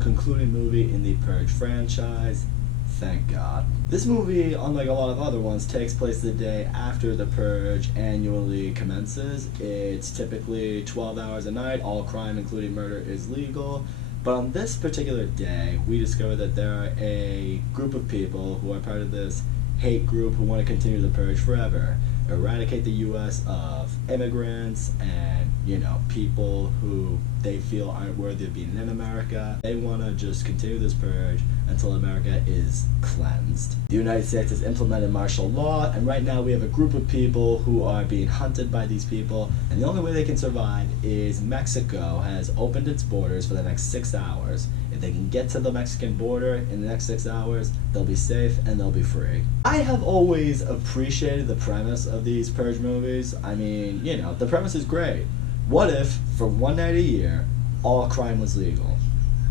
concluding movie in the Purge franchise. Thank God. This movie, unlike a lot of other ones, takes place the day after the Purge annually commences. It's typically 12 hours a night. All crime, including murder, is legal. But on this particular day, we discover that there are a group of people who are part of this hate group who want to continue the Purge forever. Eradicate the U.S. of immigrants and, people who they feel aren't worthy of being in America. They want to just continue this purge until America is cleansed. The United States has implemented martial law, and right now we have a group of people who are being hunted by these people, and the only way they can survive is Mexico has opened its borders for the next 6 hours. If they can get to the Mexican border in the next 6 hours, they'll be safe and they'll be free. I have always appreciated the premise of these Purge movies. I mean, the premise is great. What if, for one night a year, all crime was legal?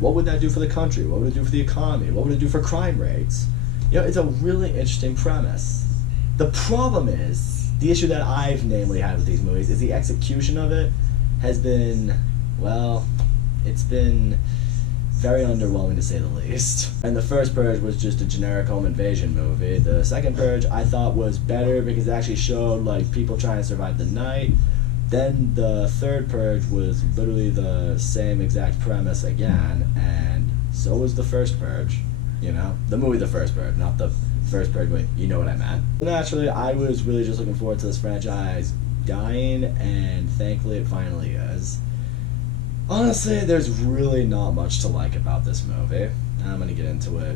What would that do for the country? What would it do for the economy? What would it do for crime rates? It's a really interesting premise. The problem is, the issue that I've namely had with these movies is the execution of it has been, it's been very underwhelming to say the least. And the first Purge was just a generic home invasion movie. The second Purge I thought was better because it actually showed people trying to survive the night. Then the third Purge was literally the same exact premise again, and so was the first Purge. The movie The First Purge, not the first Purge, but you know what I meant. Naturally, I was really just looking forward to this franchise dying, and thankfully it finally is. Honestly, there's really not much to like about this movie. I'm gonna get into it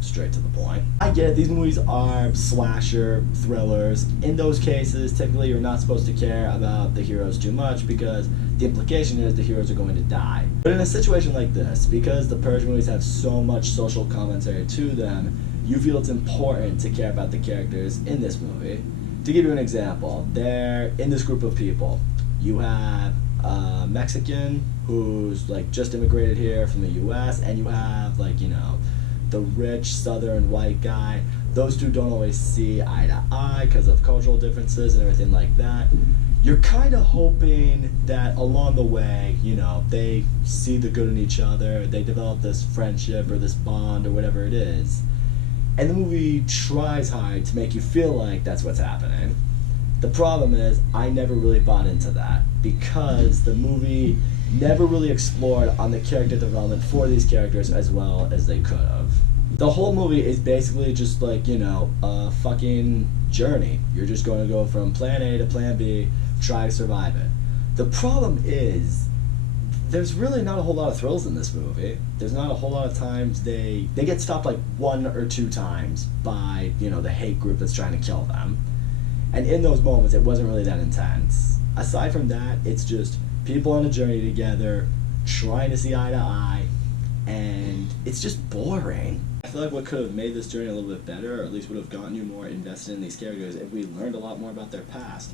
straight to the point. I get it, these movies are slasher thrillers. In those cases, typically you're not supposed to care about the heroes too much because the implication is the heroes are going to die. But in a situation like this, because the Purge movies have so much social commentary to them, you feel it's important to care about the characters in this movie. To give you an example, they're in this group of people. You have a Mexican who's just immigrated here from the US, and you have the rich southern white guy. Those two don't always see eye to eye because of cultural differences and everything like that. You're kind of hoping that along the way, they see the good in each other, they develop this friendship or this bond or whatever it is. And the movie tries hard to make you feel like that's what's happening. The problem is, I never really bought into that because the movie never really explored on the character development for these characters as well as they could have. The whole movie is basically just a fucking journey. You're just going to go from plan A to plan B, try to survive it. The problem is, there's really not a whole lot of thrills in this movie. There's not a whole lot of times they get stopped 1 or 2 times by, the hate group that's trying to kill them. And in those moments, it wasn't really that intense. Aside from that, it's just people on a journey together, trying to see eye to eye, and it's just boring. I feel like what could have made this journey a little bit better, or at least would have gotten you more invested in these characters, if we learned a lot more about their past.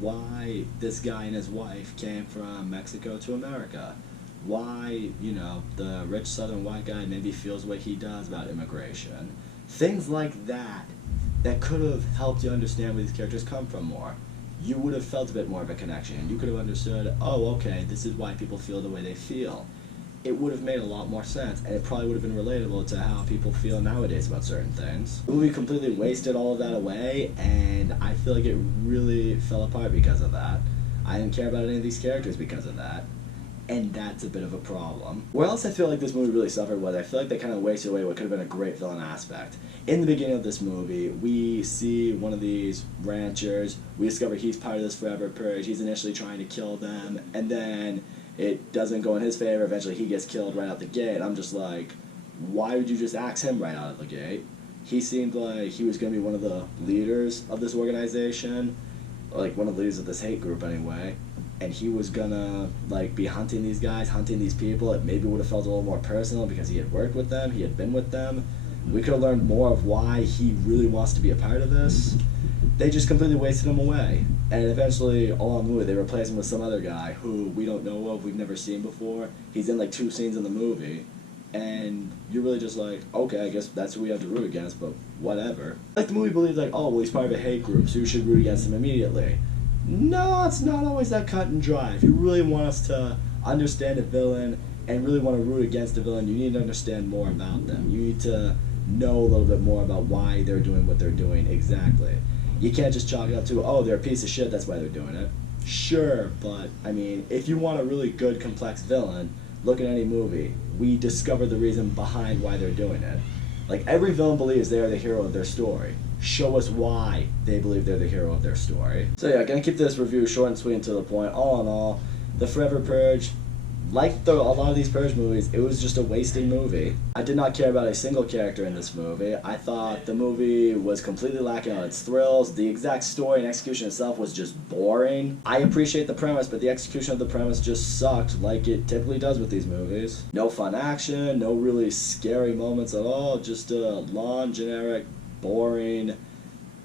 Why this guy and his wife came from Mexico to America. Why, the rich southern white guy maybe feels the way he does about immigration. Things like that could have helped you understand where these characters come from more. You would have felt a bit more of a connection. You could have understood, oh, okay, this is why people feel the way they feel. It would have made a lot more sense, and it probably would have been relatable to how people feel nowadays about certain things. The movie completely wasted all of that away, and I feel like it really fell apart because of that. I didn't care about any of these characters because of that, and that's a bit of a problem. Where else I feel like this movie really suffered was I feel like they kind of wasted away what could have been a great villain aspect. In the beginning of this movie, we see one of these ranchers. We discover he's part of this Forever Purge. He's initially trying to kill them, and then it doesn't go in his favor. Eventually, he gets killed right out the gate. I'm just like, why would you just axe him right out of the gate? He seemed like he was going to be one of the leaders of this organization, one of the leaders of this hate group anyway, and he was gonna be hunting these guys, hunting these people. It maybe would have felt a little more personal because he had worked with them, he had been with them. We could have learned more of why he really wants to be a part of this. They just completely wasted him away. And eventually, along the way, they replaced him with some other guy who we don't know of, we've never seen before. He's in 2 scenes in the movie. And you're really just like, okay, I guess that's who we have to root against, but whatever. The movie believes he's part of a hate group, so you should root against him immediately. No, it's not always that cut and dry. If you really want us to understand a villain and really want to root against the villain, you need to understand more about them. You need to know a little bit more about why they're doing what they're doing exactly. You can't just chalk it up to, oh, they're a piece of shit, that's why they're doing it. Sure, but, I mean, if you want a really good, complex villain, look at any movie. We discover the reason behind why they're doing it. Like, every villain believes they are the hero of their story. Show us why they believe they're the hero of their story. So yeah, gonna keep this review short and sweet and to the point. All in all, the Forever Purge, like a lot of these Purge movies, it was just a wasted movie. I did not care about a single character in this movie. I thought the movie was completely lacking on its thrills. The exact story and execution itself was just boring. I appreciate the premise, but the execution of the premise just sucked, like it typically does with these movies. No fun action, no really scary moments at all, just a long, generic, boring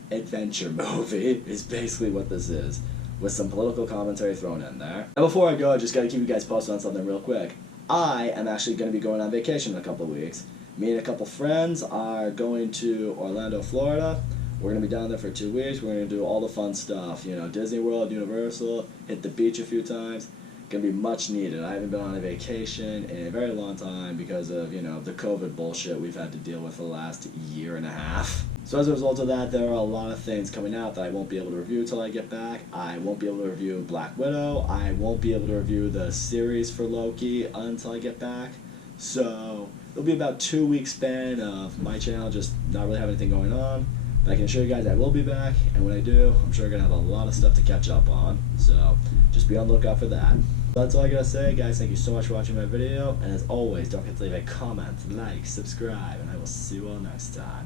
adventure movie is basically what this is, with some political commentary thrown in there. And before I go, I just gotta keep you guys posted on something real quick. I am actually gonna be going on vacation in a couple weeks. Me and a couple friends are going to Orlando, Florida. We're gonna be down there for 2 weeks. We're gonna do all the fun stuff, you know, Disney World, Universal, hit the beach a few times. Gonna be much needed. I haven't been on a vacation in a very long time because of, you know, the COVID bullshit we've had to deal with for the last year and a half. So as a result of that, there are a lot of things coming out that I won't be able to review till I get back. I won't be able to review Black Widow. I won't be able to review the series for Loki until I get back. So it'll be about 2 weeks span of my channel just not really having anything going on. But I can assure you guys I will be back, and when I do, I'm sure I'm going to have a lot of stuff to catch up on. So just be on the lookout for that. That's all I gotta say, guys. Thank you so much for watching my video, and as always, don't forget to leave a comment, like, subscribe, and I will see you all next time.